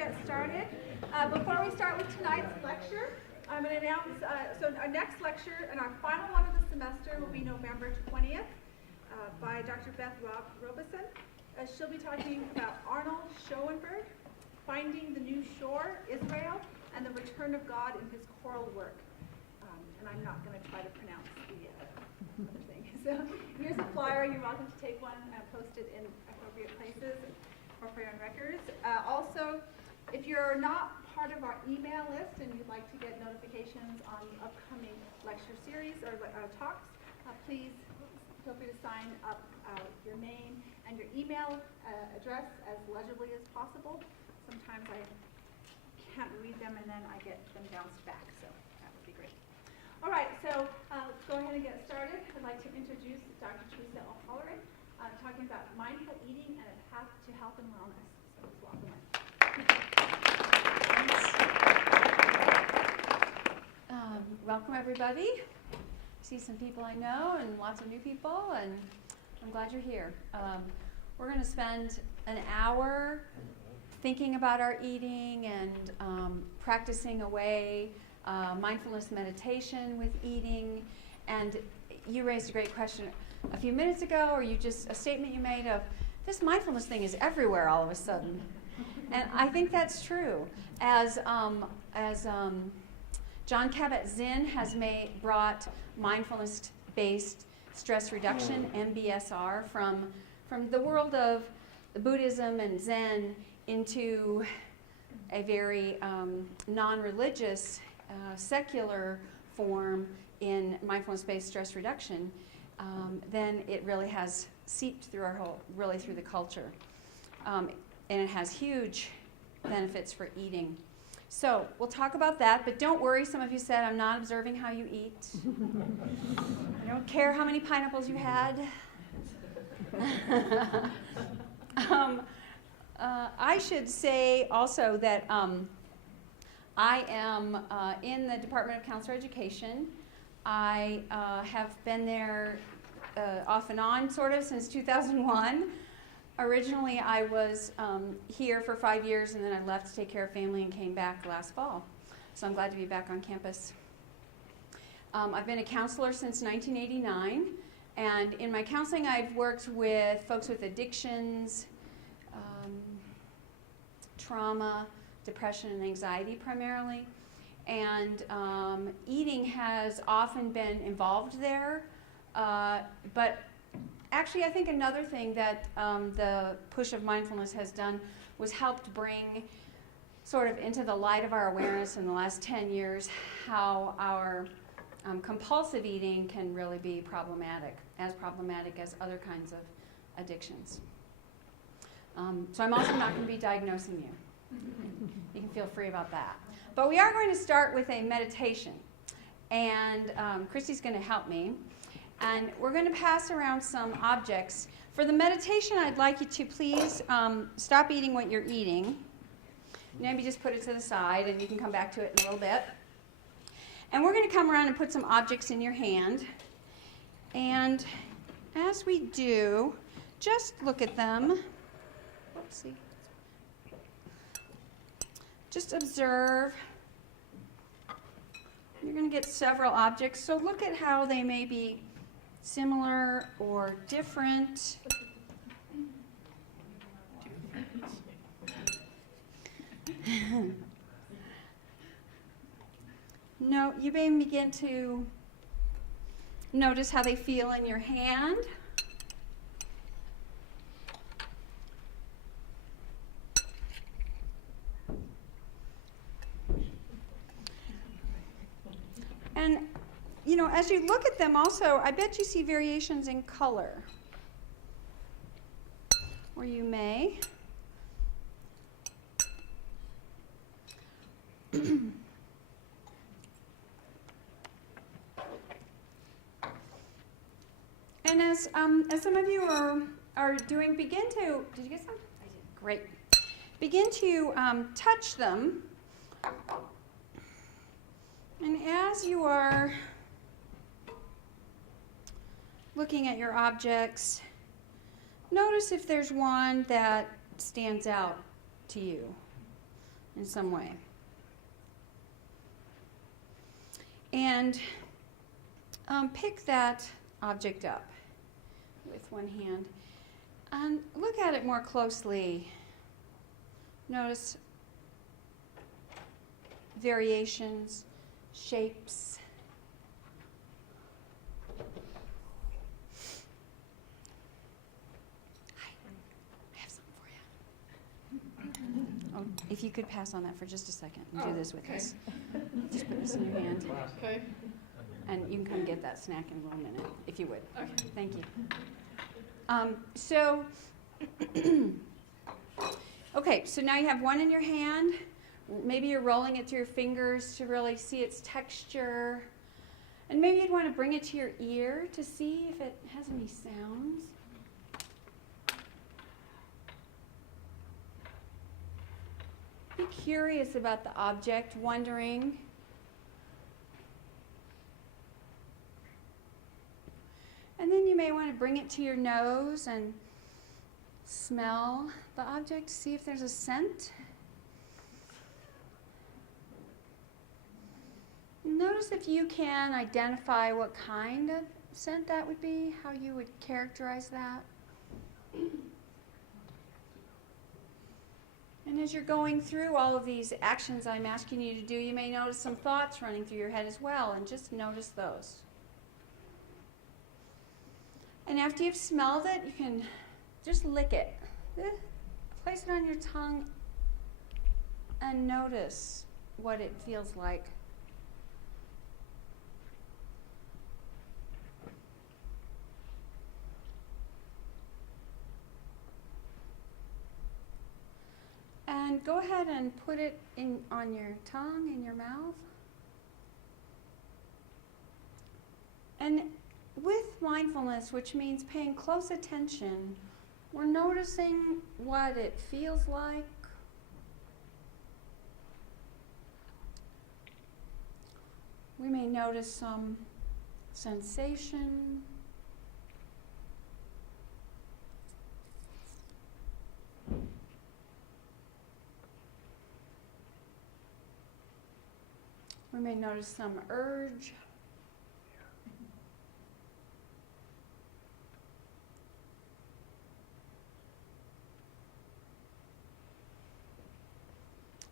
get started. Before we start with tonight's lecture, I'm going to announce, so our next lecture and our final one of the semester will be November 20th by Dr. Beth Robeson. She'll be talking about Arnold Schoenberg, Finding the New Shore, Israel, and the Return of God in His Choral Work. And I'm not going to try to pronounce the other thing. So here's a flyer. You're welcome to take one and post it in appropriate places or for your own records. Also, if you're not part of our email list and you'd like to get notifications on upcoming lecture series or talks, please feel free to sign up your name and your email address as legibly as possible. Sometimes I can't read them and then I get them bounced back, so that would be great. All right, so let's go ahead and get started. I'd like to introduce Dr. Theresa O'Halloran, talking about mindful eating and a path to health and wellness. So let's welcome her. Welcome, everybody. I see some people I know and lots of new people, and I'm glad you're here. We're going to spend an hour thinking about our eating and practicing away mindfulness meditation with eating. And you raised a great question a few minutes ago, or a statement you made of, this mindfulness thing is everywhere all of a sudden. And I think that's true. As John Kabat-Zinn has brought mindfulness-based stress reduction, MBSR, from the world of Buddhism and Zen into a very non-religious, secular form in mindfulness-based stress reduction, then it really has seeped through through the culture. And it has huge benefits for eating. So we'll talk about that, but don't worry, some of you said I'm not observing how you eat. I don't care how many pineapples you had. I should say also that I am in the Department of Counselor Education. I have been there off and on sort of since 2001. Originally, I was here for 5 years, and then I left to take care of family and came back last fall. So I'm glad to be back on campus. I've been a counselor since 1989, and in my counseling, I've worked with folks with addictions, trauma, depression, and anxiety primarily. And eating has often been involved there, but actually, I think another thing that the push of mindfulness has done was helped bring sort of into the light of our awareness in the last 10 years how our compulsive eating can really be problematic as other kinds of addictions. So I'm also not going to be diagnosing you. You can feel free about that. But we are going to start with a meditation. And Christy's going to help me. And we're going to pass around some objects. For the meditation, I'd like you to please stop eating what you're eating. Maybe just put it to the side, and you can come back to it in a little bit. And we're going to come around and put some objects in your hand. And as we do, just look at them. Oopsie. Just observe. You're going to get several objects, so look at how they may be similar or different. No, you may begin to notice how they feel in your hand. And as you look at them also, I bet you see variations in color. Or you may. And as some of you are doing, begin to, did you get some? I did. Great. Begin to touch them. And as you are looking at your objects, notice if there's one that stands out to you. in some way. And pick that object up with one hand and look at it more closely. Notice variations, shapes. Hi, I have something for you. Oh, if you could pass on that for just a second and do this with us. Just put this in your hand. Okay. And you can come get that snack in a little minute, if you would. Okay. Thank you. Okay, so now you have one in your hand. Maybe you're rolling it through your fingers to really see its texture. And maybe you'd want to bring it to your ear to see if it has any sounds. Be curious about the object, wondering. And then you may want to bring it to your nose and smell the object, see if there's a scent. Notice if you can identify what kind of scent that would be, how you would characterize that. And as you're going through all of these actions I'm asking you to do, you may notice some thoughts running through your head as well, and just notice those. And after you've smelled it, you can just lick it. Place it on your tongue and notice what it feels like. And go ahead and put it on your tongue, in your mouth. And with mindfulness, which means paying close attention, we're noticing what it feels like. We may notice some sensation. We may notice some urge.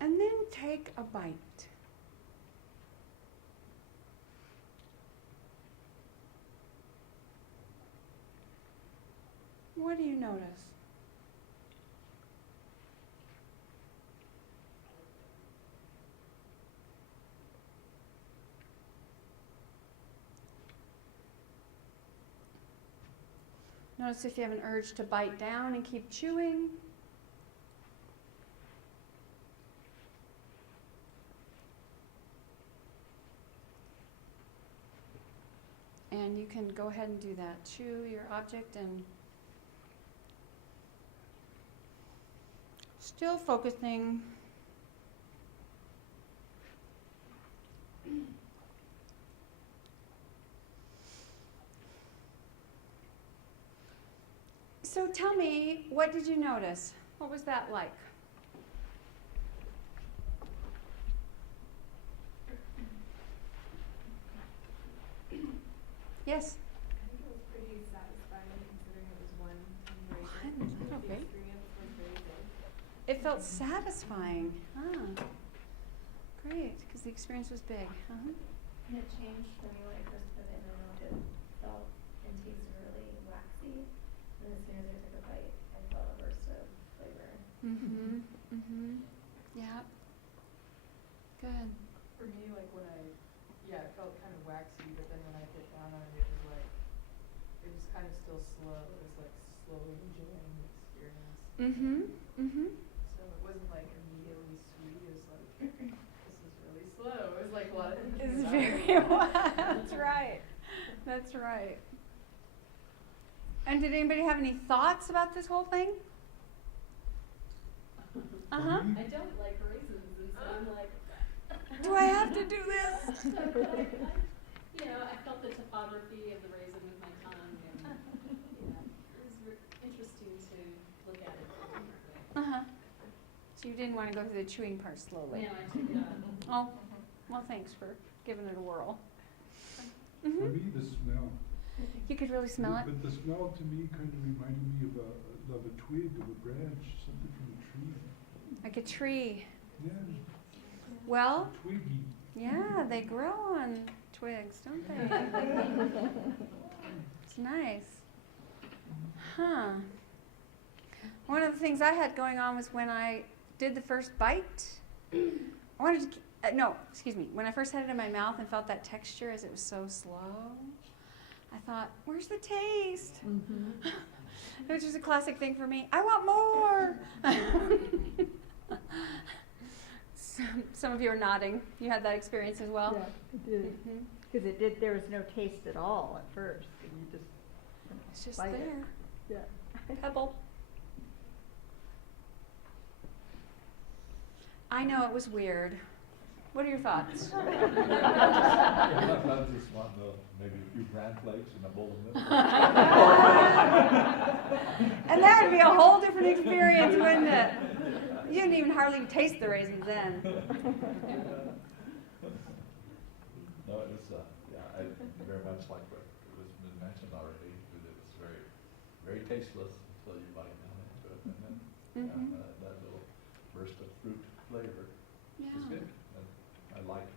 And then take a bite. What do you notice? Notice if you have an urge to bite down and keep chewing. And you can go ahead and do that. Chew your object and still focusing. So tell me, what did you notice? What was that like? Yes? I think it was pretty satisfying considering it was one One duration. little The bit. experience was very good. It felt satisfying. Ah, great, because the experience was big. Uh-huh. And it changed for me when I first put it in my mouth. It felt and tasted really waxy. And as soon as I took a bite, I felt a burst of flavor. Mm-hmm. Mm-hmm. Yeah. Good. For me, like when it felt kind of waxy, but then when I bit down on it, it was like, it was kind of still slow. It was like slowly enjoying the experience. Mm-hmm. Mm-hmm. So it wasn't like immediately sweet. It was like, this is really slow. It was like a lot of thinking It's about very it. That's right. That's right. And did anybody have any thoughts about this whole thing? Uh-huh. I don't like raisins, and so I'm like, Do I have to do this? I felt the topography of the raisin with my tongue, and it was interesting to look at it in a different way. Uh-huh. So you didn't want to go through the chewing part slowly. No, I took it on. Oh, well, thanks for giving it a whirl. For me, the smell. You could really smell it. But the smell to me kind of reminded me of a twig, of a branch, something from a tree. Like a tree. Yeah, Well, twiggy. yeah, they grow on twigs, don't they? It's nice. Huh. One of the things I had going on was when I did the first bite. I wanted to, when I first had it in my mouth and felt that texture as it was so slow, I thought, where's the taste? Which is a classic thing for me. I want more. Some of you are nodding. You had that experience as well? Yeah, it did. Mhm. Because there was no taste at all at first. And you just It's just bite it. there. Yeah. Pebble. I know it was weird. What are your thoughts? I just want maybe a few bran flakes and a bowl of milk. And that would be a whole different experience, wouldn't it? You didn't even hardly taste the raisins then. No, it was, I very much like what was been mentioned already, that it was very, very tasteless until you bite down into it, and then Mhm. that little burst of fruit flavor Yeah. was good. I like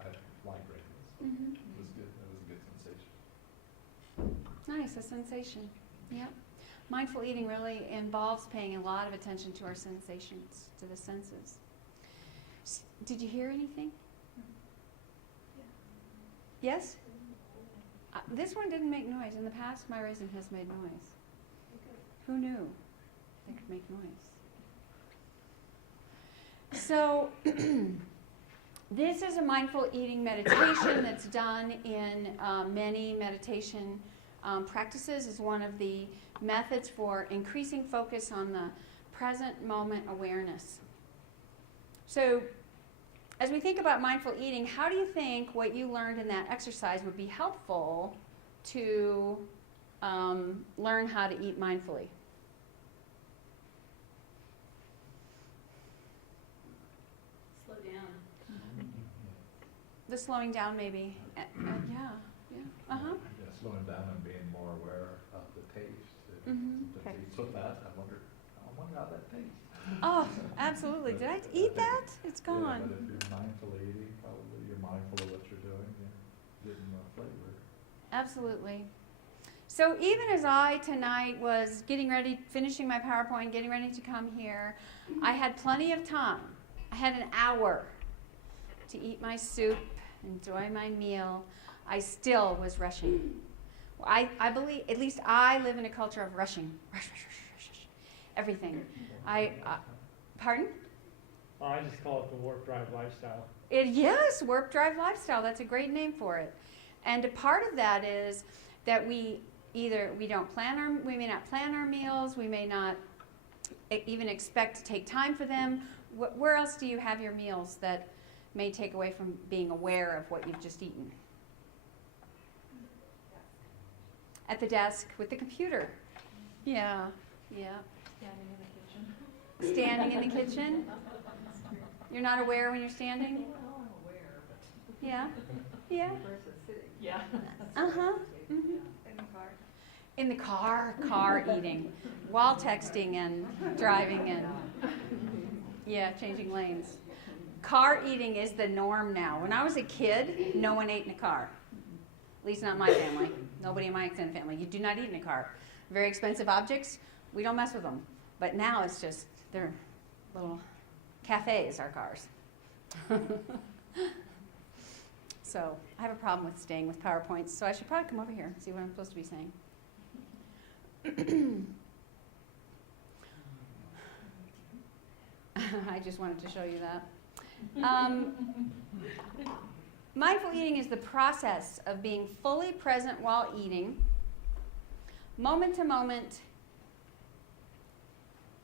raisins. Mhm. It was good. It was a good sensation. Nice, a sensation. Yep. Mindful eating really involves paying a lot of attention to our sensations, to the senses. Did you hear anything? Yes? This one didn't make noise. In the past, my raisin has made noise. Who knew they could make noise? So, this is a mindful eating meditation that's done in many meditation practices. Is one of the methods for increasing focus on the present moment awareness. So, as we think about mindful eating, how do you think what you learned in that exercise would be helpful to learn how to eat mindfully? Slow down. The slowing down, maybe. Yeah. Uh-huh. Yeah, slowing down and being more aware of the taste. Mhm. Sometimes Okay. you eat so fast, I wonder how that tastes. Oh, absolutely. Did I eat that? It's Yeah, gone. but if you're mindful eating, probably you're mindful of what you're doing, you're getting more flavor. Absolutely. So even as I tonight was getting ready, finishing my PowerPoint, getting ready to come here, I had plenty of time. I had an hour to eat my soup, enjoy my meal. I still was rushing. I believe, at least I live in a culture of rushing. Rush, rush, rush, rush, rush. Everything. Pardon? I just call it the warp drive lifestyle. Yes, work drive lifestyle. That's a great name for it. And a part of that is that we may not plan our meals, we may not even expect to take time for them. Where else do you have your meals that may take away from being aware of what you've just eaten? At the desk with the computer. Yeah. Standing in the kitchen. You're not aware when you're standing? Well, I'm aware, but. Yeah. Versus sitting. Yeah. Uh-huh. Mm-hmm. In the car eating, while texting and driving and, changing lanes. Car eating is the norm now. When I was a kid, no one ate in a car. At least not my family. Nobody in my extended family. You do not eat in a car. Very expensive objects, we don't mess with them. But now it's just, they're little cafes, our cars. So I have a problem with staying with PowerPoints, so I should probably come over here and see what I'm supposed to be saying. I just wanted to show you that. Mindful eating is the process of being fully present while eating, moment to moment,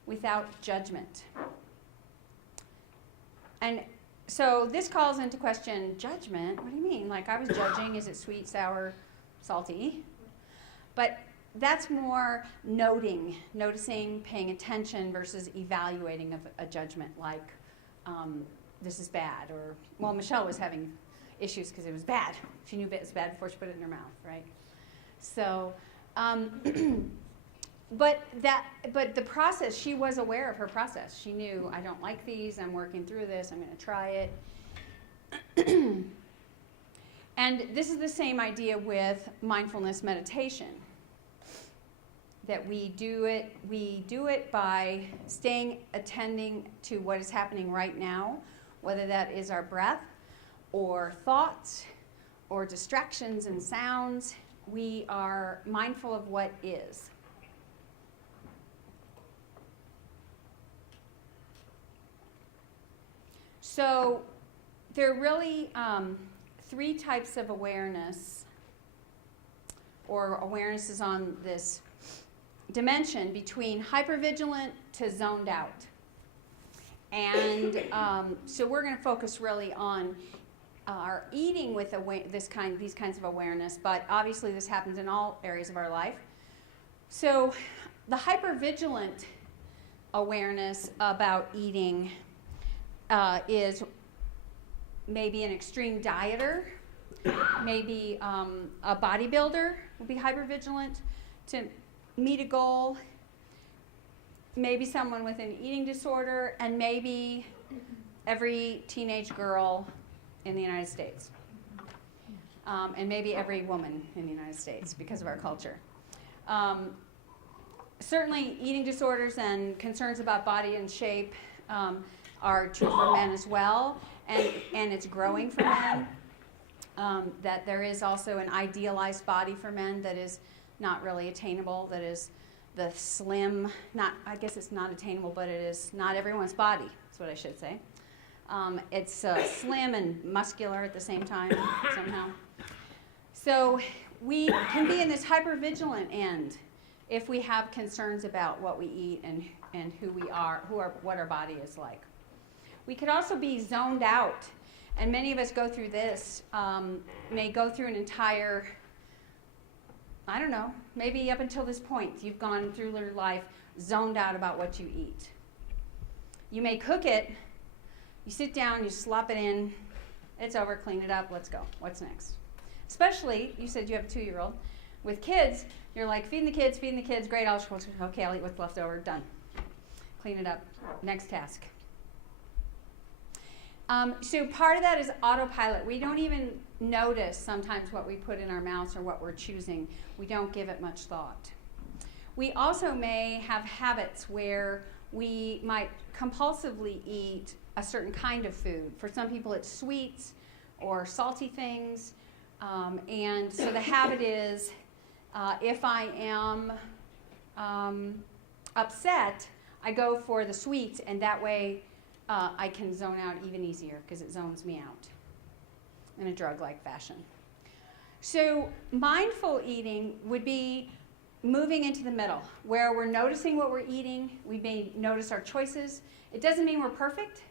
without judgment. And so this calls into question judgment. What do you mean? Like I was judging, is it sweet, sour, salty? But that's more noticing, paying attention versus evaluating of a judgment like this is bad, or, well, Michelle was having issues because it was bad. She knew it was bad before she put it in her mouth, right? So, but the process, she was aware of her process. She knew, I don't like these, I'm working through this, I'm going to try it. And this is the same idea with mindfulness meditation, that we do it by attending to what is happening right now, whether that is our breath or thoughts or distractions and sounds. We are mindful of what is. So there are really 3 types of awareness, or awarenesses on this dimension between hypervigilant to zoned out. And so we're going to focus really on our eating with these kinds of awareness, but obviously this happens in all areas of our life. So the hypervigilant awareness about eating is maybe an extreme dieter, maybe a bodybuilder will be hypervigilant to meet a goal, maybe someone with an eating disorder, and maybe every teenage girl in the United States, and maybe every woman in the United States because of our culture. Certainly eating disorders and concerns about body and shape are true for men as well, and it's growing for men, that there is also an idealized body for men that is not really attainable, that is the slim, I guess it's not attainable, but it is not everyone's body, that's what I should say. It's slim and muscular at the same time, somehow. So we can be in this hypervigilant end if we have concerns about what we eat and who we are, what our body is like. We could also be zoned out, and many of us go through this, may go through an entire, I don't know, maybe up until this point, you've gone through your life zoned out about what you eat. You may cook it, you sit down, you slop it in, it's over, clean it up, let's go. What's next? Especially, you said you have a 2-year-old. With kids, you're like, feeding the kids, great, I'll eat what's left over, done. Clean it up, next task. So part of that is autopilot. We don't even notice sometimes what we put in our mouths or what we're choosing. We don't give it much thought. We also may have habits where we might compulsively eat a certain kind of food. For some people it's sweets or salty things. And so the habit is, if I am upset, I go for the sweets, and that way I can zone out even easier because it zones me out in a drug-like fashion. So mindful eating would be moving into the middle, where we're noticing what we're eating. We may notice our choices. It doesn't mean we're perfect.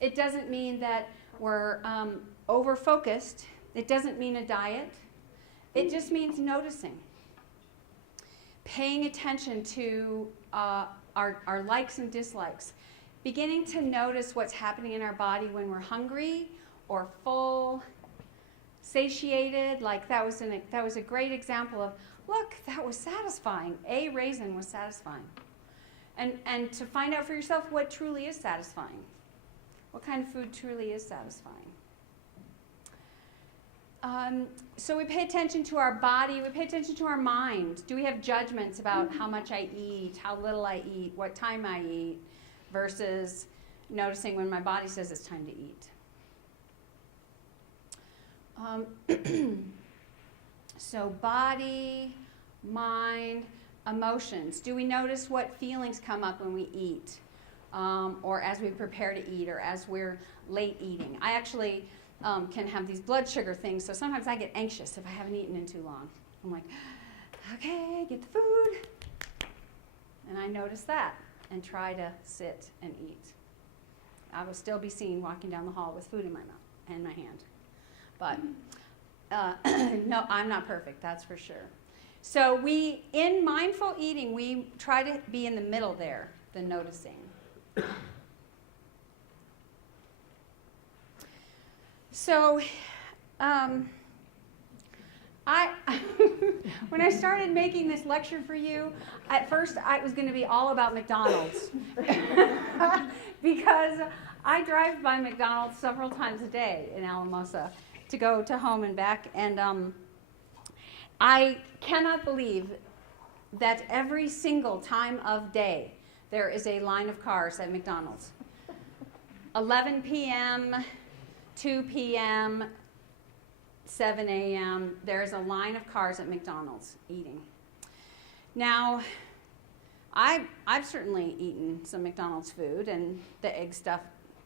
It doesn't mean that we're over-focused. It doesn't mean a diet. It just means noticing. Paying attention to our likes and dislikes. Beginning to notice what's happening in our body when we're hungry or full, satiated. Like that was a great example of, look, that was satisfying. A raisin was satisfying. And to find out for yourself what truly is satisfying. What kind of food truly is satisfying. So we pay attention to our body, we pay attention to our mind. Do we have judgments about how much I eat, how little I eat, what time I eat, versus noticing when my body says it's time to eat? So body, mind, emotions. Do we notice what feelings come up when we eat, or as we prepare to eat, or as we're late eating? I actually can have these blood sugar things, so sometimes I get anxious if I haven't eaten in too long. I'm like, okay, get the food. And I notice that and try to sit and eat. I will still be seen walking down the hall with food in my mouth and my hand. But no, I'm not perfect, that's for sure. So in mindful eating, we try to be in the middle there, the noticing. So, I when I started making this lecture for you, at first it was going to be all about McDonald's because I drive by McDonald's several times a day in Alamosa to go to home and back, and I cannot believe that every single time of day there is a line of cars at McDonald's. 11 p.m., 2 p.m., 7 a.m., there's a line of cars at McDonald's eating. Now, I've certainly eaten some McDonald's food, and the egg stuff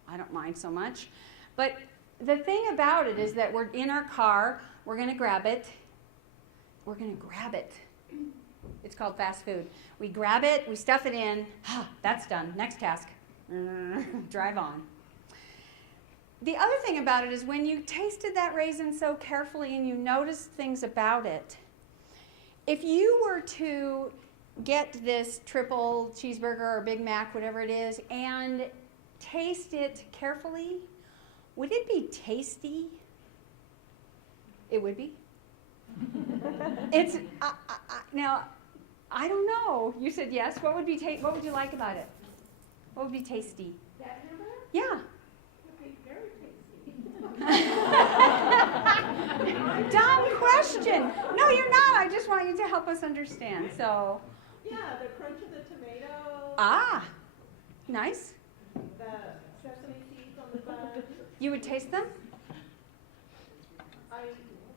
I don't mind so much. But the thing about it is that we're in our car, we're going to grab it. We're going to grab it. It's called fast food. We grab it, we stuff it in. That's done. Next task. Drive on. The other thing about it is when you tasted that raisin so carefully and you noticed things about it, if you were to get this triple cheeseburger or Big Mac, whatever it is, and taste it carefully, would it be tasty? It would be. It's now, I don't know. You said yes. What would you like about it? What would be tasty? That number Yeah. would be very tasty. Dumb question. No, you're not. I just want you to help us understand. So. Yeah, the crunch of the tomato. Ah, nice. The sesame seeds on the bud. You would taste them?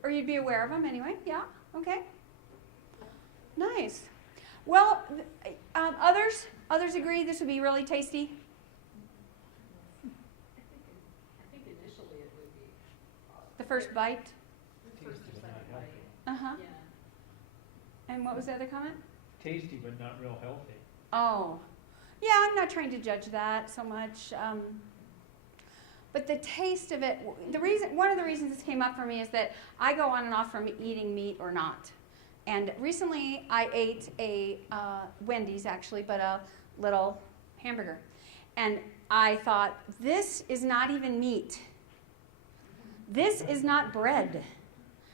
Or you'd be aware of them anyway? Yeah? Okay. Nice. Well, others agree this would be really tasty? I think initially it would be. The first bite? The first or second bite. Uh-huh. Yeah. And what was the other comment? Tasty, but not real healthy. Oh. Yeah, I'm not trying to judge that so much. But the taste of it, one of the reasons this came up for me is that I go on and off from eating meat or not. And recently I ate a Wendy's actually, but a little hamburger. And I thought, this is not even meat. This is not bread.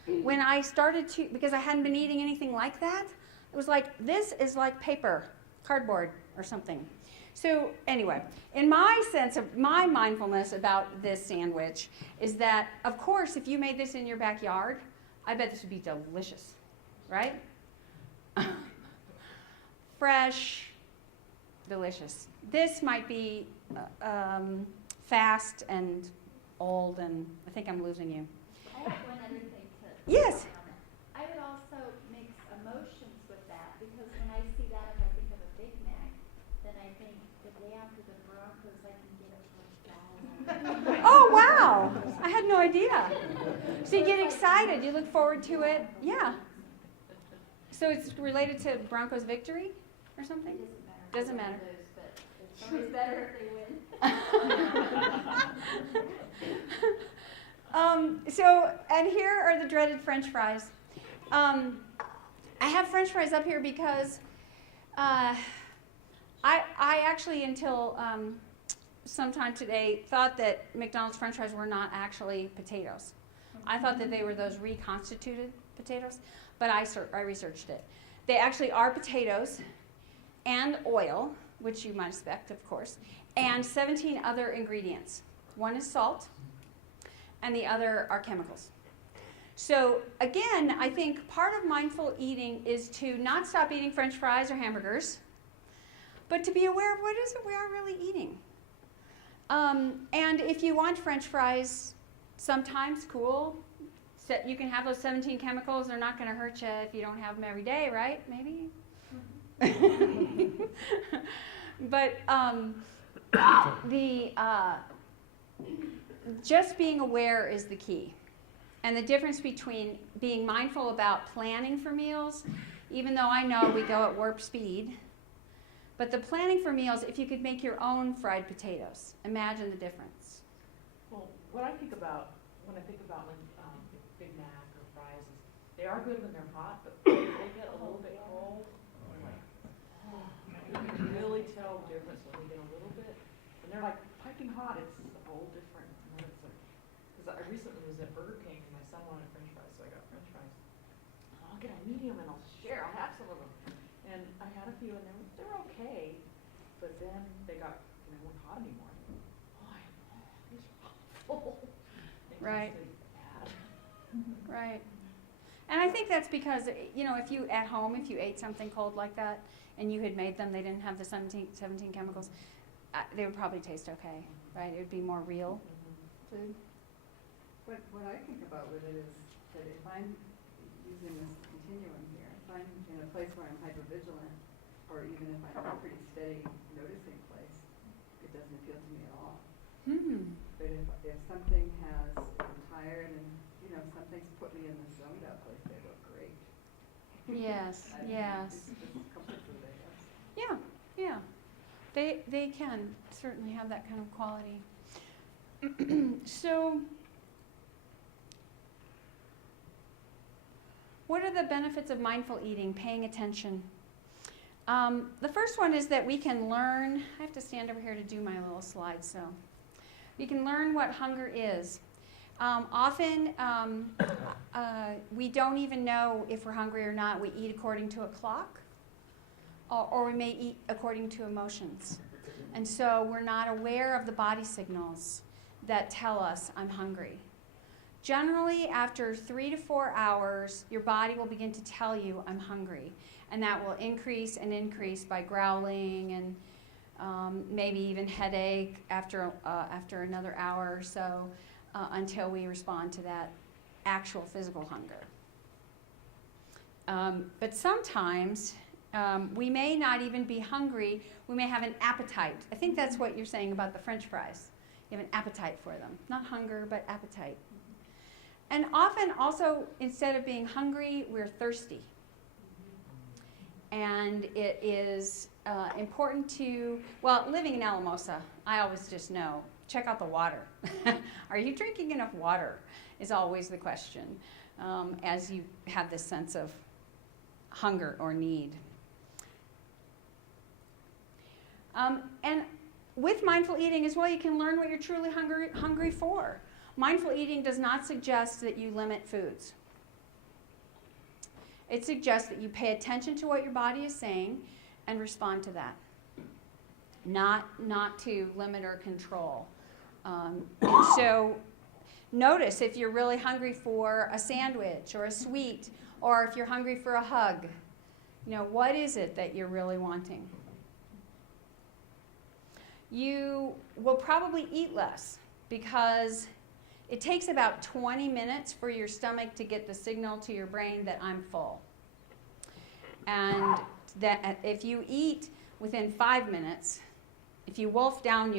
When I started to, because I hadn't been eating anything like that, it was like, this is like paper, cardboard or something. So anyway, in my sense of my mindfulness about this sandwich is that, of course, if you made this in your backyard, I bet this would be delicious, right? Fresh, delicious. This might be fast and old, and I think I'm losing you. I have one other thing to Yes. comment. I would also mix emotions with that, because when I see that, if I think of a Big Mac, then I think the day after the Broncos, I can get a $1. Oh, wow. I had no idea. So you get excited. You look forward to it. Yeah. So it's related to Broncos' victory or something? Doesn't matter. But it's always better if they win. And here are the dreaded French fries. I have French fries up here because I actually, until sometime today, thought that McDonald's French fries were not actually potatoes. I thought that they were those reconstituted potatoes, but I researched it. They actually are potatoes and oil, which you might expect, of course, and 17 other ingredients. One is salt, and the other are chemicals. So again, I think part of mindful eating is to not stop eating French fries or hamburgers, but to be aware of what is it we are really eating. And if you want French fries, sometimes cool. So you can have those 17 chemicals. They're not going to hurt you if you don't have them every day, right? Maybe. But just being aware is the key. And the difference between being mindful about planning for meals, even though I know we go at warp speed, but the planning for meals, if you could make your own fried potatoes, imagine the difference. Well, what I think about when I think about like Big Mac or fries is they are good when they're hot, but if they get a little bit cold, you can really tell the difference when they get a little bit. When they're like piping hot, it's a whole different. Because I recently was at Burger King and my son wanted French fries, so I got French fries. I'll get a medium and I'll share. I'll have some of them. And I had a few and they were okay, but then they weren't hot anymore. These are awful. They Right. tasted bad. Right. And I think that's because, if you at home, if you ate something cold like that and you had made them, they didn't have the 17 chemicals, they would probably taste okay, right? It would be more real food. What I think about with it is that if I'm using this continuum here, if I'm in a place where I'm hypervigilant, or even if I'm in a pretty steady noticing place, it doesn't appeal to me at all. But if something I'm tired and, something's put me in the zoned out place, they look great. Yes, yes. It's comfort food, I guess. Yeah. They can certainly have that kind of quality. So, what are the benefits of mindful eating, paying attention? The first one is that we can learn, I have to stand over here to do my little slide, so. We can learn what hunger is. Often, we don't even know if we're hungry or not. We eat according to a clock, or we may eat according to emotions. And so we're not aware of the body signals that tell us I'm hungry. Generally, after 3 to 4 hours, your body will begin to tell you I'm hungry. And that will increase and increase by growling and maybe even headache after another hour or so until we respond to that actual physical hunger. But sometimes we may not even be hungry. We may have an appetite. I think that's what you're saying about the French fries. You have an appetite for them. Not hunger, but appetite. And often also, instead of being hungry, we're thirsty. And it is important to, living in Alamosa, I always just know, check out the water. Are you drinking enough water is always the question as you have this sense of hunger or need. And with mindful eating as well, you can learn what you're truly hungry for. Mindful eating does not suggest that you limit foods. It suggests that you pay attention to what your body is saying and respond to that. Not to limit or control. So notice if you're really hungry for a sandwich or a sweet, or if you're hungry for a hug. What is it that you're really wanting? You will probably eat less because it takes about 20 minutes for your stomach to get the signal to your brain that I'm full. And that if you eat within 5 minutes, if you wolf down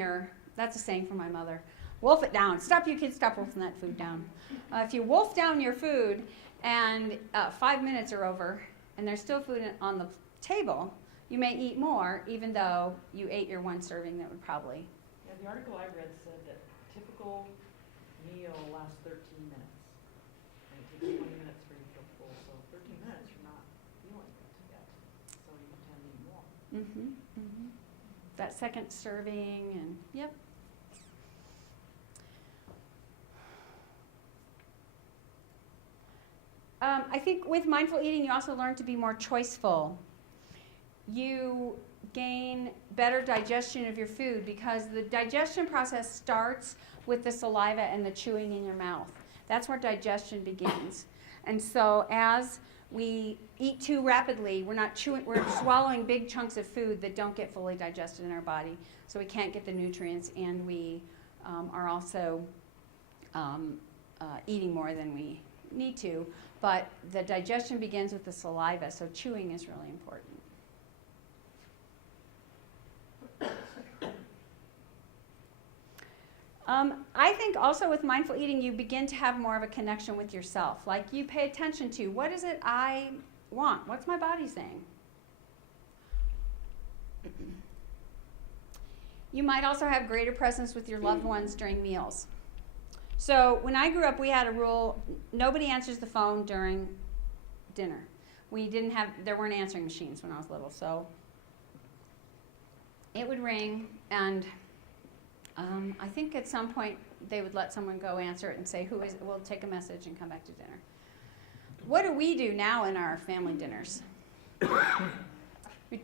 that's a saying from my mother, wolf it down. Stop, you kids, stop wolfing that food down. If you wolf down your food and 5 minutes are over and there's still food on the table, you may eat more even though you ate your one serving that would probably. Yeah, the article I read said that typical meal lasts 13 minutes. And it takes 20 minutes for you to feel full. So 13 minutes, you're not feeling it yet. So you tend to eat more. That second serving and, yep. I think with mindful eating, you also learn to be more choiceful. You gain better digestion of your food because the digestion process starts with the saliva and the chewing in your mouth. That's where digestion begins. And so as we eat too rapidly, we're swallowing big chunks of food that don't get fully digested in our body, so we can't get the nutrients, and we are also eating more than we need to. But the digestion begins with the saliva, so chewing is really important. I think also with mindful eating, you begin to have more of a connection with yourself. Like you pay attention to, what is it I want? What's my body saying? You might also have greater presence with your loved ones during meals. So when I grew up, we had a rule, nobody answers the phone during dinner. There weren't answering machines when I was little, so it would ring, and I think at some point they would let someone go answer it and say, who is it? We'll take a message and come back to dinner. What do we do now in our family dinners?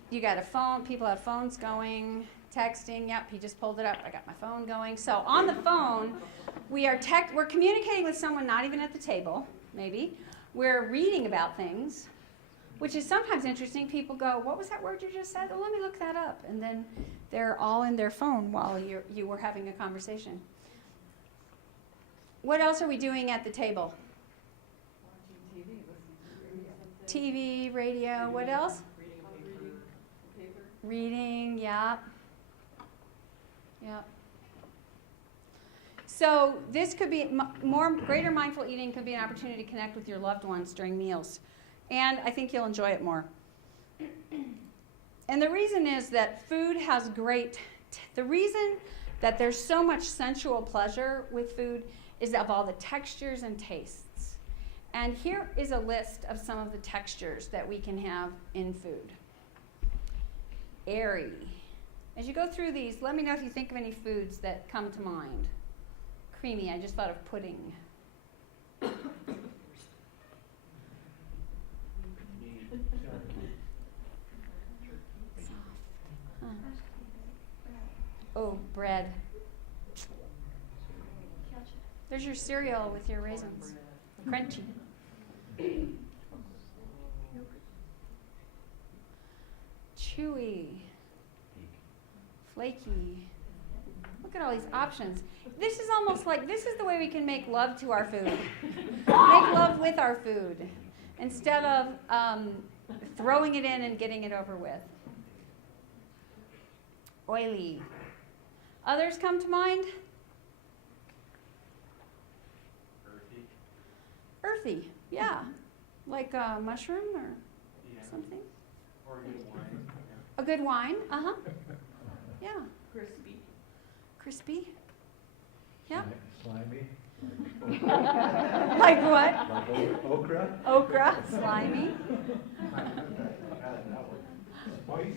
You got a phone, people have phones going, texting, yep, he just pulled it up, I got my phone going. So on the phone, we're communicating with someone not even at the table, maybe. We're reading about things, which is sometimes interesting. People go, what was that word you just said? Oh, let me look that up. And then they're all in their phone while you were having a conversation. What else are we doing at the table? Watching TV, listening to radio. TV, radio, what else? Reading paper. Reading, yep. Yep. So this could be greater mindful eating could be an opportunity to connect with your loved ones during meals. And I think you'll enjoy it more. And the reason is that food has the reason that there's so much sensual pleasure with food is of all the textures and tastes. And here is a list of some of the textures that we can have in food. Airy. As you go through these, let me know if you think of any foods that come to mind. Creamy, I just thought of pudding. Oh, bread. There's your cereal with your raisins. Crunchy. Chewy. Flaky. Look at all these options. This is almost like, this is the way we can make love to our food. Make love with our food instead of throwing it in and getting it over with. Oily. Others come to mind? Earthy, yeah. Like a mushroom or something. Or a good wine. A good wine, uh-huh. Yeah. Crispy. Crispy. Yep. Slimy. Like what? Like okra. Okra, slimy. Spicy.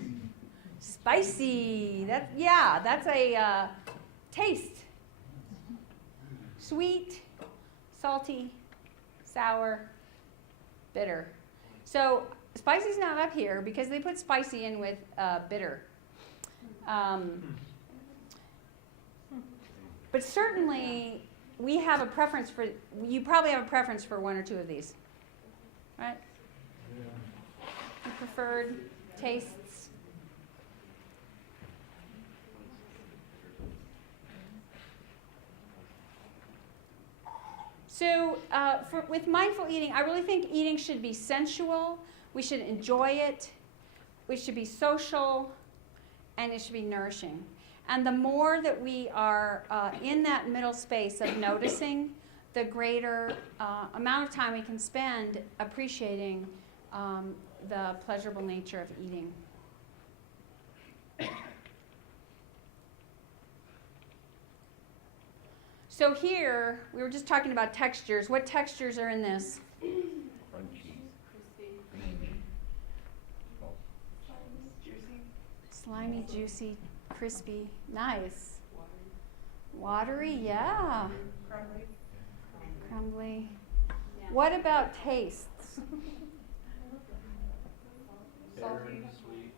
Spicy. That's a taste. Sweet, salty, sour, bitter. So spicy's not up here because they put spicy in with bitter. But certainly we have a preference for, you probably have a preference for one or two of these, right? Yeah. Your preferred tastes. So with mindful eating, I really think eating should be sensual. We should enjoy it. We should be social. And it should be nourishing. And the more that we are in that middle space of noticing, the greater amount of time we can spend appreciating the pleasurable nature of eating. So here, we were just talking about textures. What textures are in this? Crunchy. Slimy, juicy, crispy. Nice. Watery, yeah. Crumbly. What about tastes? Bitter and sweet.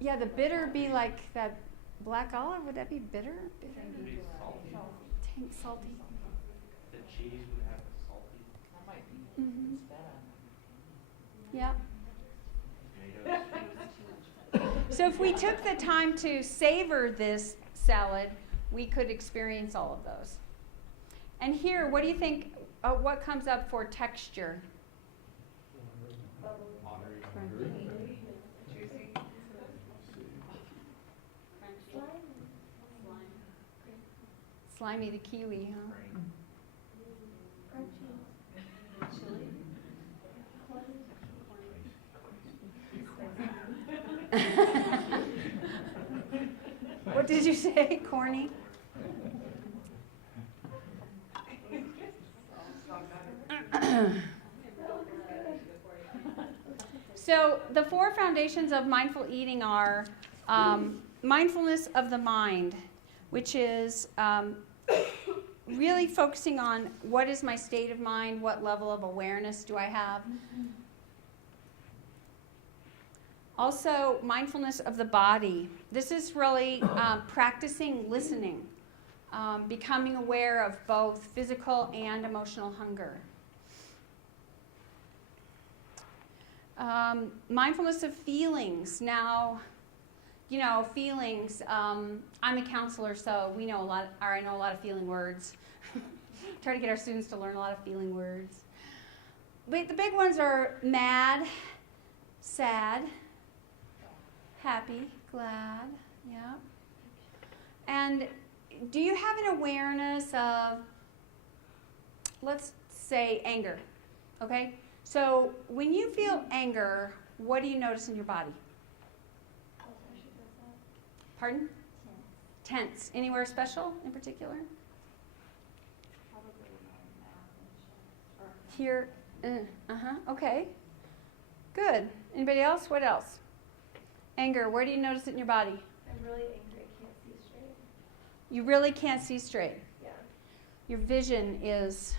Yeah, the bitter be like that black olive. Would that be bitter? It'd be salty. Tank salty. The cheese would have a salty. That might be Mm-hmm. better. Yep. Tomatoes. So if we took the time to savor this salad, we could experience all of those. And here, what do you think, what comes up for texture? Crunchy. Slimy, the kiwi, huh? Chili. What did you say? Corny? So the four foundations of mindful eating are mindfulness of the mind, which is really focusing on what is my state of mind, what level of awareness do I have. Also, mindfulness of the body. This is really practicing listening, becoming aware of both physical and emotional hunger. Mindfulness of feelings. Now, you know, feelings. I'm a counselor, so we know a lot, or I know a lot of feeling words. Try to get our students to learn a lot of feeling words. But the big ones are mad, sad, happy, glad, yeah. And do you have an awareness of, let's say, anger, okay? So when you feel anger, what do you notice in your body? Pardon? Tense. Anywhere special in particular? Here. Okay. Good. Anybody else? What else? Anger. Where do you notice it in your body? I'm really angry, I can't see straight. You really can't see straight. Yeah. Your vision is.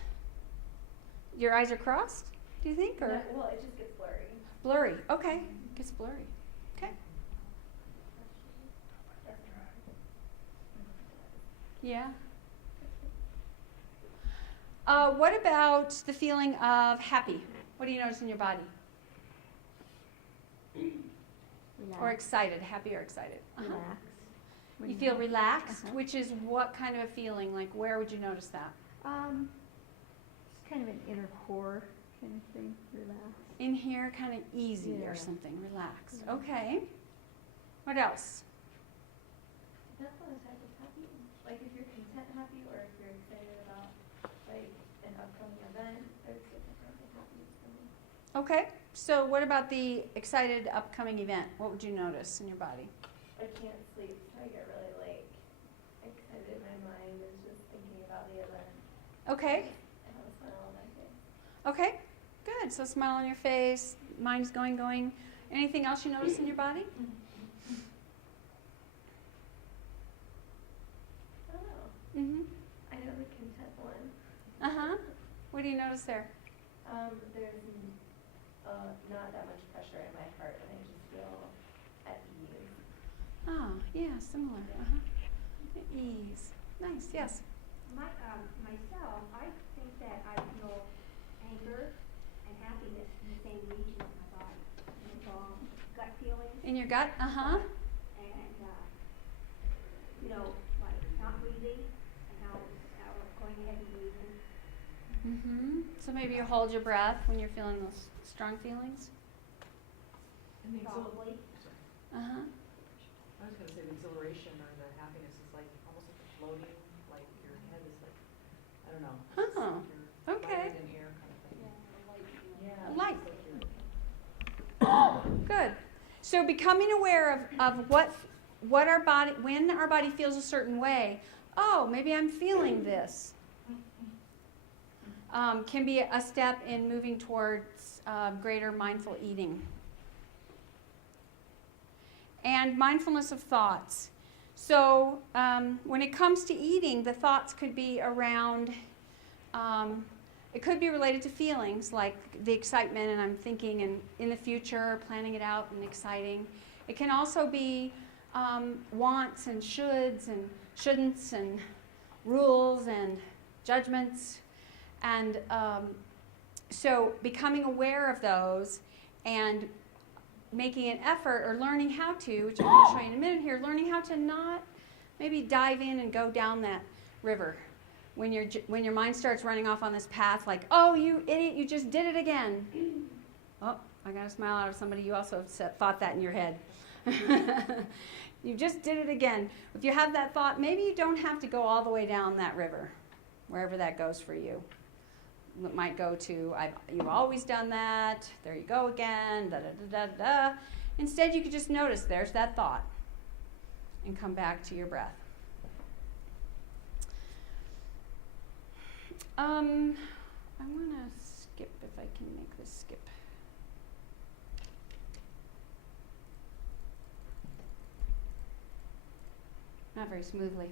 Your eyes are crossed, do you think? Or? No, well, it just gets blurry. Blurry. Okay. Gets blurry. Okay. Yeah. What about the feeling of happy? What do you notice in your body? Or excited, happy or excited? Relaxed. You feel relaxed, which is what kind of a feeling? Like, where would you notice that? It's kind of an inner core kind of thing, relaxed. In here, kind of easy or Yeah. something, relaxed. Yeah. Okay. What else? Depends on the type of happy. Like if you're content happy or if you're excited about like an upcoming event, there's different kinds of happiness for me. Okay. So what about the excited upcoming event? What would you notice in your body? I can't sleep, so I get really like excited. My mind is just thinking about the event. Okay. I have a smile on my face. Okay. Good. So smile on your face, mind's going. Anything else you notice in your body? I don't know. Mm-hmm. I know the content one. Uh-huh. What do you notice there? There's not that much pressure in my heart, and I just feel at ease. Ah, yeah, similar. Uh-huh. Ease. Nice, yes. Myself, I think that I feel anger and happiness in the same region of my body. And it's all gut feelings. In your gut? Uh-huh. And, you know, like not breathing and how going ahead and breathing. Mm-hmm. So maybe you hold your breath when you're feeling those strong feelings? And the Probably. Uh-huh. I was going to say the exhilaration or the happiness is like almost like a floating, like your head is like, I don't know. it's Oh, like you're okay. lighter than air kind of thing. Yeah. Light. It's like you're, Good. So becoming aware of what our body, when our body feels a certain way, oh, maybe I'm feeling this, can be a step in moving towards greater mindful eating. And mindfulness of thoughts. So when it comes to eating, the thoughts could be around, it could be related to feelings like the excitement and I'm thinking and in the future, planning it out and exciting. It can also be wants and shoulds and shouldn'ts and rules and judgments. And so becoming aware of those and making an effort or learning how to, which I'm going to show you in a minute here, learning how to not maybe dive in and go down that river when your mind starts running off on this path like, oh, you idiot, you just did it again. Oh, I got a smile out of somebody. You also have thought that in your head. You just did it again. If you have that thought, maybe you don't have to go all the way down that river, wherever that goes for you. It might go to, you've always done that, there you go again, da-da-da-da-da. Instead, you could just notice there's that thought and come back to your breath. I want to skip if I can make this skip. Not very smoothly.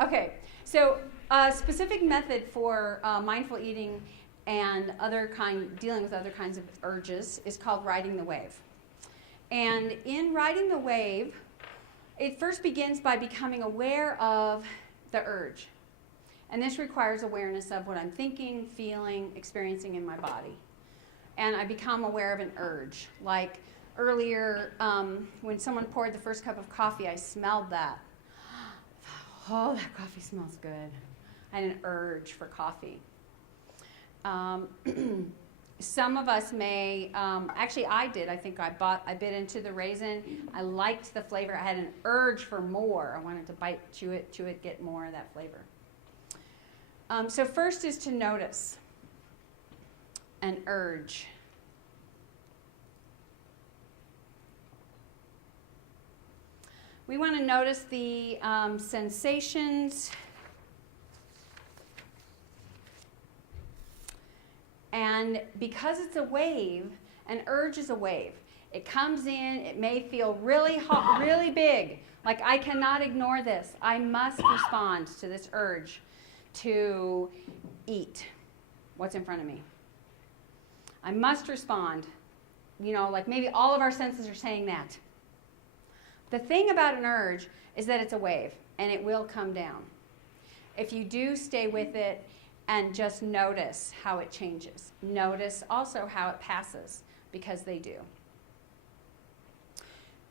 Okay, so a specific method for mindful eating and dealing with other kinds of urges is called riding the wave. And in riding the wave, it first begins by becoming aware of the urge. And this requires awareness of what I'm thinking, feeling, experiencing in my body. And I become aware of an urge. Like earlier, when someone poured the first cup of coffee, I smelled that. Oh, that coffee smells good. I had an urge for coffee. Some of us may, actually I did. I think I bit into the raisin. I liked the flavor. I had an urge for more. I wanted to chew it, get more of that flavor. So first is to notice an urge. We want to notice the sensations and because it's a wave, an urge is a wave. It comes in, it may feel really hot, really big, like I cannot ignore this. I must respond to this urge to eat what's in front of me. I must respond. Like maybe all of our senses are saying that. The thing about an urge is that it's a wave, and it will come down. If you do stay with it and just notice how it changes. Notice also how it passes, because they do.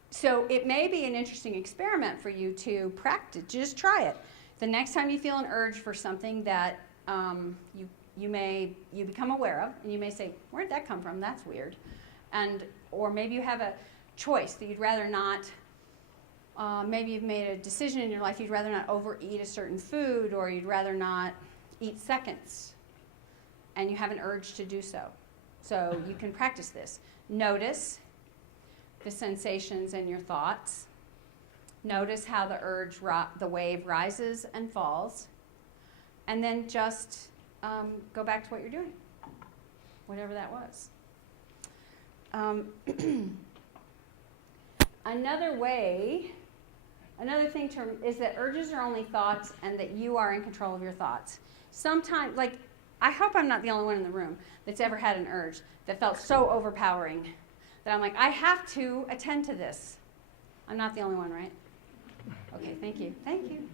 So it may be an interesting experiment for you to practice. Just try it. The next time you feel an urge for something that you become aware of, and you may say, where'd that come from? That's weird. Or maybe you have a choice that you'd rather not. Maybe you've made a decision in your life you'd rather not overeat a certain food, or you'd rather not eat seconds, and you have an urge to do so. So you can practice this. Notice the sensations and your thoughts. Notice how the wave rises and falls, and then just go back to what you're doing, whatever that was. Another thing is that urges are only thoughts, and that you are in control of your thoughts. Sometimes, I hope I'm not the only one in the room that's ever had an urge that felt so overpowering that I'm like, I have to attend to this. I'm not the only one, right? Okay, thank you. Thank you.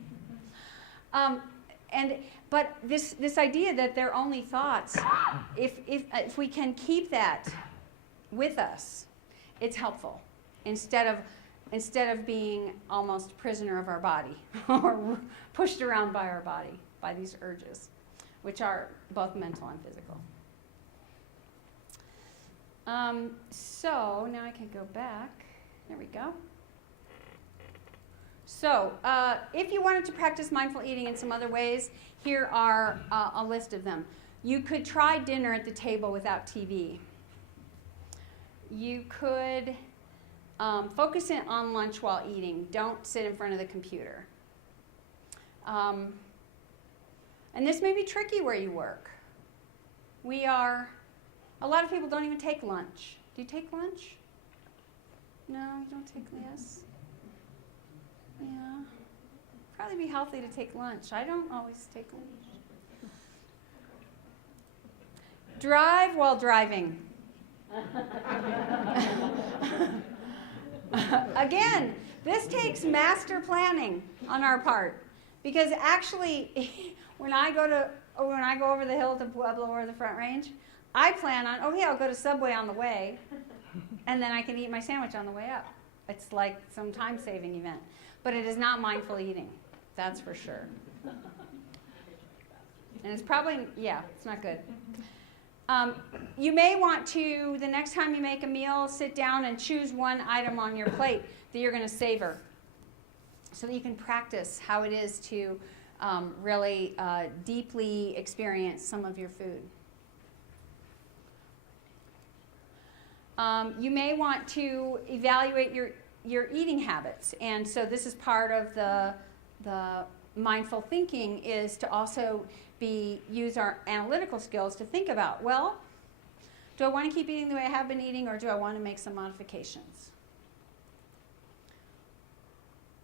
But this idea that they're only thoughts, if we can keep that with us, it's helpful. Instead of being almost prisoner of our body or pushed around by our body, by these urges, which are both mental and physical. So now I can go back. There we go. So if you wanted to practice mindful eating in some other ways, here are a list of them. You could try dinner at the table without TV. You could focus in on lunch while eating. Don't sit in front of the computer. And this may be tricky where you work. A lot of people don't even take lunch. Do you take lunch? No, you don't take this? Yeah. Probably be healthy to take lunch. I don't always take lunch. Drive while driving. Again, this takes master planning on our part, because actually, when I go over the hill to Pueblo or the Front Range, I plan on, I'll go to Subway on the way, and then I can eat my sandwich on the way up. It's like some time-saving event, but it is not mindful eating, that's for sure. And it's probably, it's not good. You may want to, the next time you make a meal, sit down and choose one item on your plate that you're going to savor, so that you can practice how it is to really deeply experience some of your food. You may want to evaluate your eating habits, and so this is part of the mindful thinking, is to also use our analytical skills to think about, well, do I want to keep eating the way I have been eating, or do I want to make some modifications?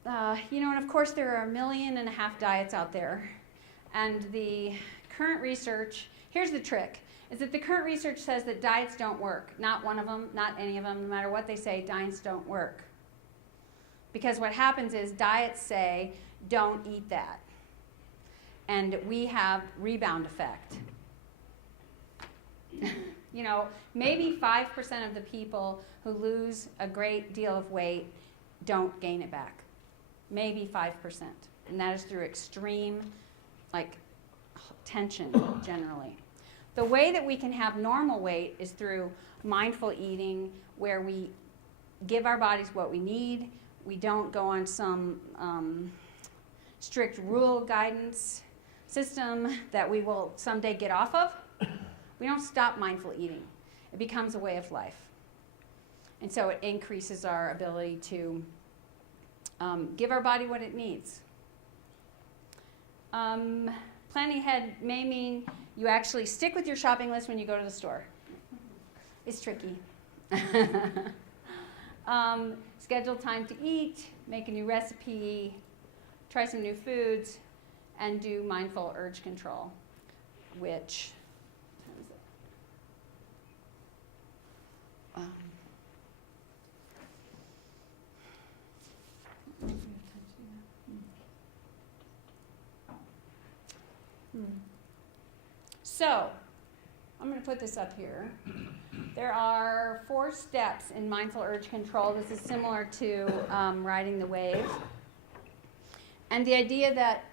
and of course there are 1.5 million diets out there. And the current research, here's the trick, is that the current research says that diets don't work. Not one of them, not any of them, no matter what they say, diets don't work. Because what happens is diets say, don't eat that. And we have rebound effect. Maybe 5% of the people who lose a great deal of weight don't gain it back. Maybe 5%. And that is through extreme, tension, generally. The way that we can have normal weight is through mindful eating, where we give our bodies what we need. We don't go on some strict rule guidance system that we will someday get off of. We don't stop mindful eating. It becomes a way of life. And so it increases our ability to give our body what it needs. Planning ahead may mean you actually stick with your shopping list when you go to the store. It's tricky. Schedule time to eat, make a new recipe, try some new foods, and do mindful urge control, which So, I'm going to put this up here. There are 4 steps in mindful urge control. This is similar to riding the wave. And the idea that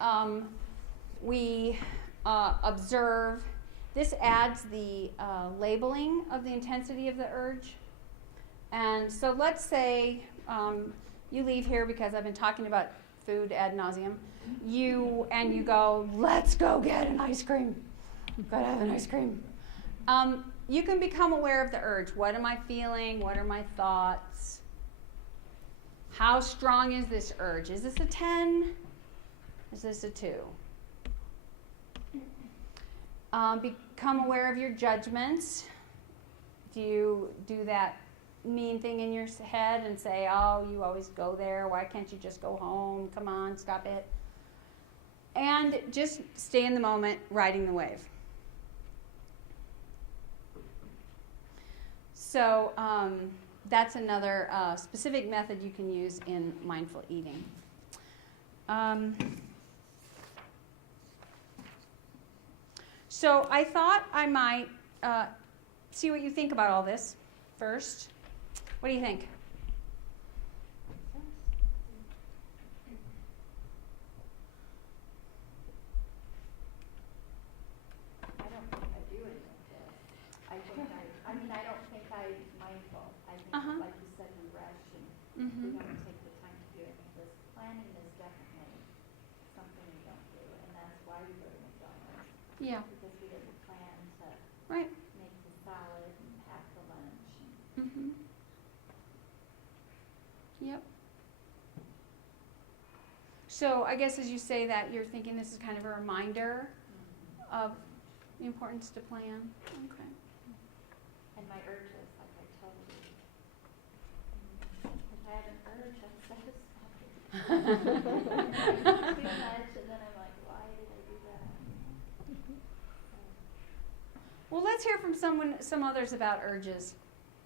we observe, this adds the labeling of the intensity of the urge. And so let's say you leave here because I've been talking about food ad nauseum. You go, let's go get an ice cream. I've got to have an ice cream. You can become aware of the urge. What am I feeling? What are my thoughts? How strong is this urge? Is this a 10? Is this a 2? Become aware of your judgments. Do you do that mean thing in your head and say, oh, you always go there. Why can't you just go home? Come on, stop it. And just stay in the moment, riding the wave. So that's another specific method you can use in mindful eating. So I thought I might see what you think about all this first. What do you think? I don't think I do any of this. I don't think I'm mindful. I think, like you said, we rush and we don't take the time to do any of this. Planning is definitely something we don't do, and that's why we go to McDonald's. Yeah. Because we didn't plan to Right. make the salad and pack the lunch. Yep. So I guess as you say that, you're thinking this is kind of a reminder of the importance to plan. Okay. And my urges, like I told you. If I have an urge, I'm satisfied. Too much, and then I'm like, why did I do that? Well, let's hear from some others about urges,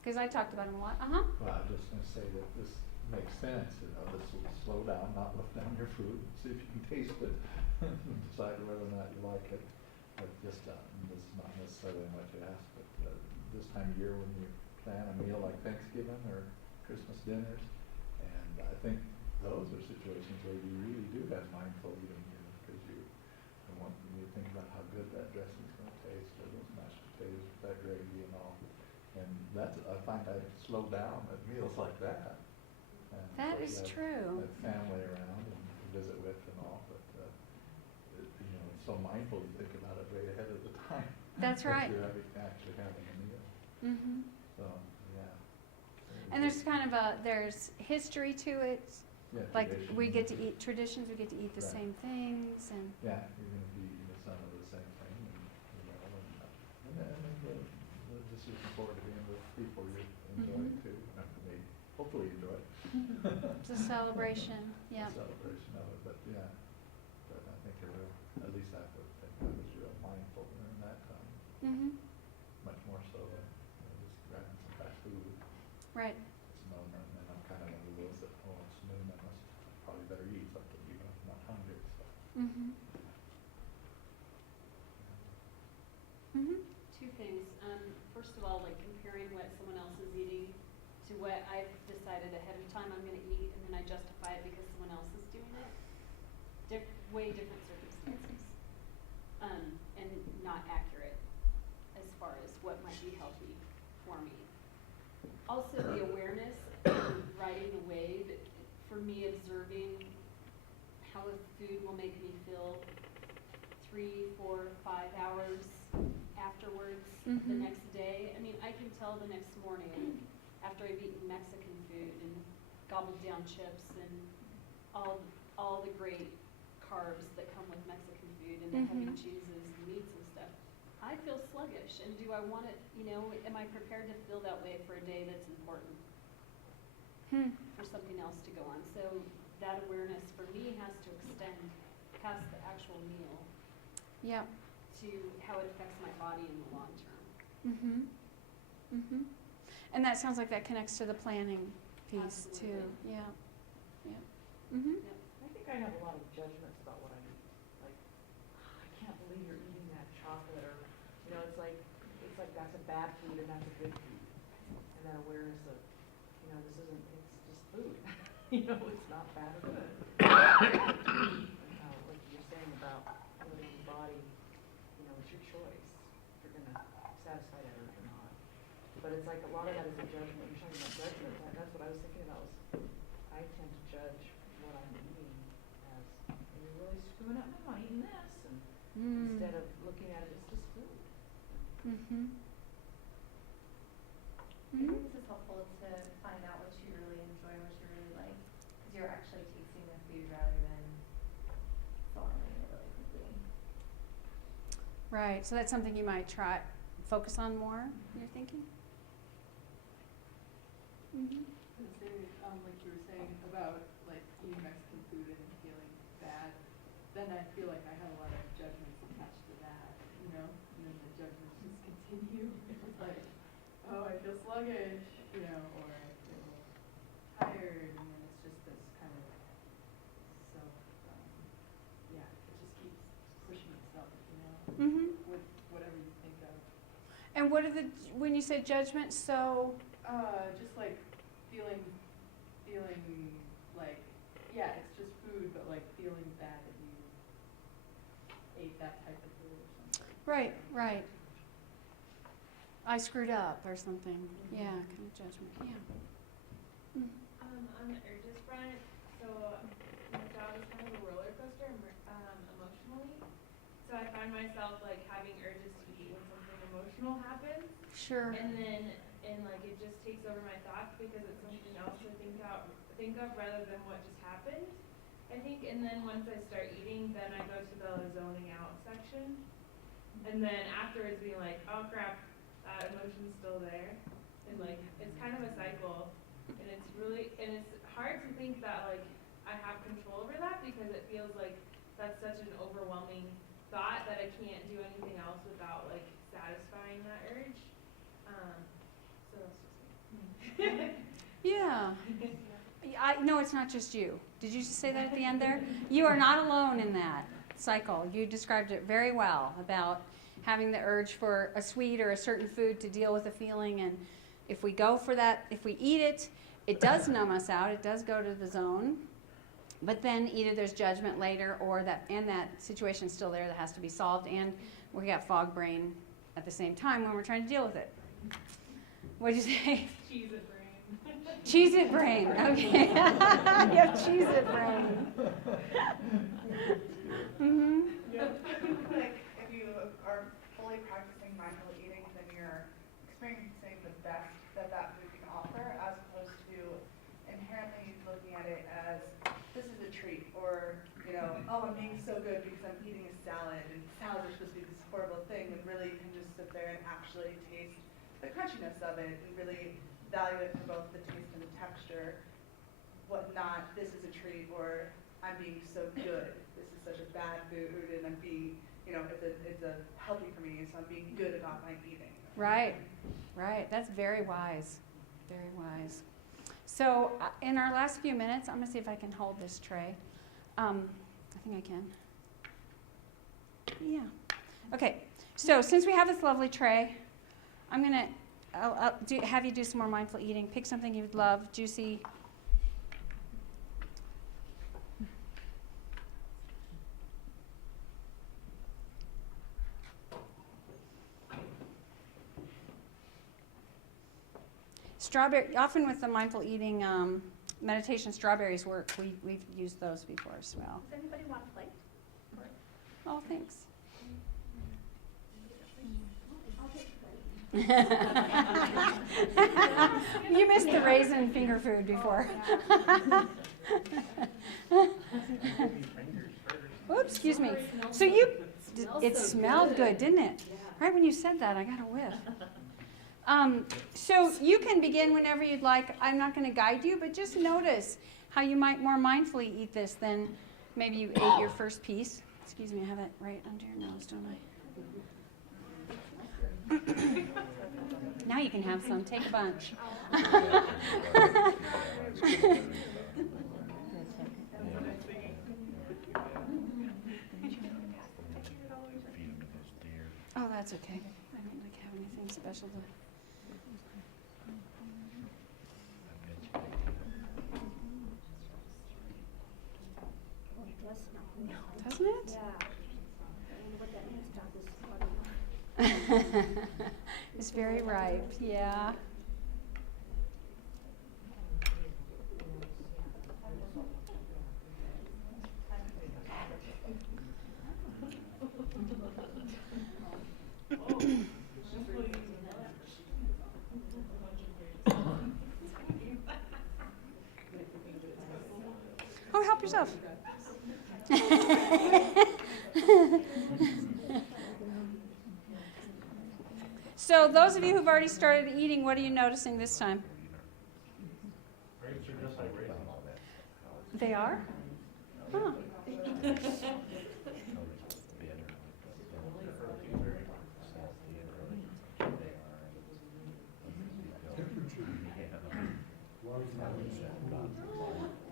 because I talked about them a lot. Well, I'm just going to say that this makes sense. This will slow down, not look down your food, see if you can taste it, decide whether or not you like it. But just this is not necessarily what you ask, but this time of year when you plan a meal like Thanksgiving or Christmas dinners, and I think those are situations where you really do have mindful eating, because you think about how good that dressing is going to taste, or those mashed potatoes with that gravy and all. And that's, I find I slow down at meals like that. And That so is you have true. that family around and visit with and all, but it's so mindful to think about it way ahead of the time. That's that right. You're actually having a meal. So, yeah. And there's there's history to it. Yeah, Like we get tradition. to eat traditions, we get to eat the Right. same things, and Yeah, you're going to be eating some of the same thing, and just looking forward to being with people you enjoy too. For me, hopefully you enjoy it. It's a celebration, yeah. A celebration of it, but yeah, but I think at least I would think I was real mindful during that time, Mm-hmm. much more so than just grabbing some fast food. Right. It's known, and I'm kind of one of those that, oh, it's noon, I must probably better eat something, even if I'm not hungry, so. Mm-hmm. Mm-hmm. Two things. First of all, like comparing what someone else is eating to what I've decided ahead of time I'm going to eat, and then I justify it because someone else is doing it. Way different circumstances, and not accurate as far as what might be healthy for me. Also, the awareness of riding the wave, for me, observing how a food will make me feel 3, 4, 5 hours afterwards, the Mhm. next day. I mean, I can tell the next morning after I've eaten Mexican food and gobbled down chips and all the great carbs that come with Mexican food and the heavy Mhm. cheeses and meats and stuff. I feel sluggish, and do I want it, am I prepared to feel that way for a day that's important Hmm. for something else to go on? So that awareness for me has to extend past the actual meal Yep. to how it affects my body in the long term. Mm-hmm. Mm-hmm. And that sounds like that connects to the planning piece too. Absolutely. Yeah. Yeah. Mm-hmm. Yep. I think I have a lot of judgments about what I eat. Like, I can't believe you're eating that chocolate, or, it's like that's a bad food and that's a good food. And that awareness of, this isn't, it's just food. It's not bad or good. And how, like you're saying about living your body, it's your choice if you're gonna satisfy that urge or not. But it's like a lot of that is a judgment. You're talking about judgment. That's what I was thinking about. I tend to judge what I'm eating as, you're really screwing up. No, I'm eating this, and instead of looking at it as just food. Mm-hmm. I think this is helpful to find out what you really enjoy, what you really like, because you're actually tasting the food rather than swallowing it really quickly. Right. So that's something you might try, focus on more. You're thinking. Mm-hmm. Like you were saying about like eating Mexican food and feeling bad, then I feel like I have a lot of judgments attached to that, and then the judgments just continue. It's like, oh, I feel sluggish, or I feel tired, and then it's just this kind of self, it just keeps pushing itself, Mm-hmm. with whatever you think of. And what are when you say judgment, so? Just like feeling like, it's just food, but like feeling bad that you ate that type of food or something. Right, right. I screwed up or something. Yeah, kind of judgment. Yeah. Mm. On the urges front, so my job is kind of a roller coaster emotionally. So I find myself like having urges to eat when something emotional happens. Sure. And then it just takes over my thoughts because it's something else to think of rather than what just happened. I think, and then once I start eating, then I go to the zoning out section. And then afterwards being like, oh crap, that emotion's still there. And it's kind of a cycle. And it's hard to think that I have control over that because it feels like that's such an overwhelming thought that I can't do anything else without satisfying that urge. So that's just me. Yeah. I know it's not just you. Did you just say that at the end there? You are not alone in that cycle. You described it very well about having the urge for a sweet or a certain food to deal with a feeling, and if we go for that, if we eat it, it does numb us out, it does go to the zone, but then either there's judgment later or that situation's still there that has to be solved, and we got fog brain at the same time when we're trying to deal with it. What'd you say? Cheese-it brain. Cheese-it brain, okay. You have cheese-it brain. Mm-hmm. If you are fully practicing mindful eating, then you're experiencing the best that food can offer, as opposed to inherently looking at it as this is a treat, or oh, I'm being so good because I'm eating a salad, and salads are supposed to be this horrible thing, and really you can just sit there and actually taste the crunchiness of it, and really value it for both the taste and the texture, what not, this is a treat, or I'm being so good, this is such a bad food, and I'm being, it's a healthy for me, so I'm being good about my eating. Right, right. That's very wise, very wise. So in our last few minutes, I'm going to see if I can hold this tray. I think I can. Yeah. Okay, so since we have this lovely tray, I'm going to have you do some more mindful eating. Pick something you'd love, juicy. Strawberry, often with the mindful eating meditation, strawberries work. We've used those before as well. Does anybody want a plate? Oh, thanks. You missed the raisin finger food before. Oops, excuse me. So it smelled good, didn't it? Right when you said that, I got a whiff. So you can begin whenever you'd like. I'm not going to guide you, but just notice how you might more mindfully eat this than maybe you ate your first piece. Excuse me, I have it right under your nose, don't I? Now you can have some. Take a bunch. Oh, that's okay. I don't like have anything special to... Doesn't it? Yeah. I don't know what that means, Doug, this It's very ripe, yeah. Oh, help yourself. So those of you who've already started eating, what are you noticing this time? Grapes are just like raisins. They are? Huh.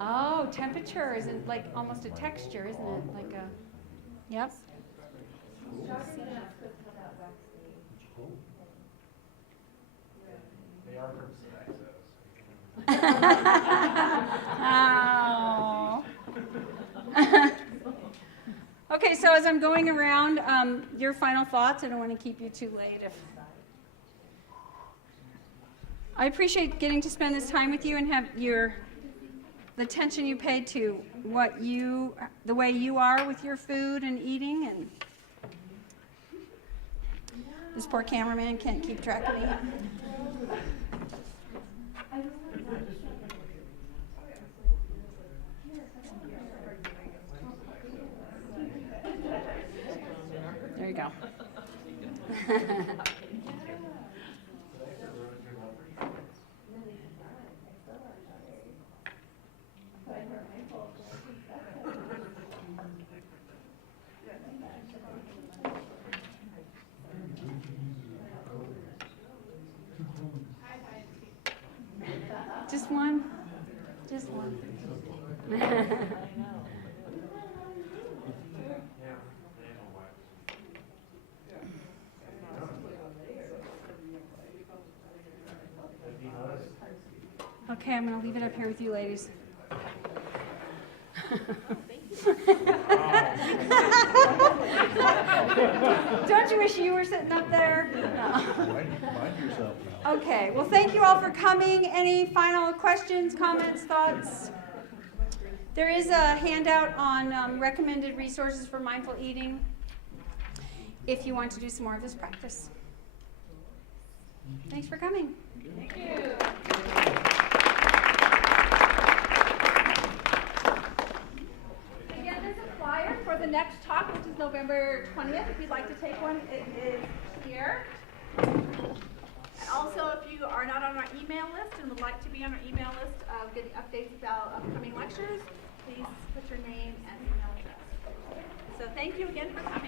Oh, temperature isn't like almost a texture, isn't it? Like a, yep. They are from Oh. Okay, so as I'm going around, your final thoughts. I don't want to keep you too late. I appreciate getting to spend this time with you and have the attention you paid to the way you are with your food and eating. And this poor cameraman can't keep track of me. There you go. Just one? Just one. Okay, I'm going to leave it up here with you ladies. Don't you wish you were sitting up there? No. Mind yourself now. Okay, well, thank you all for coming. Any final questions, comments, thoughts? There is a handout on recommended resources for mindful eating if you want to do some more of this practice. Thanks for coming. Thank you. Again, there's a flyer for the next talk, which is November 20th. If you'd like to take one, it is here. And Also, if you are not on our email list and would like to be on our email list of getting updates about upcoming lectures, please put your name and email address. So thank you again for coming.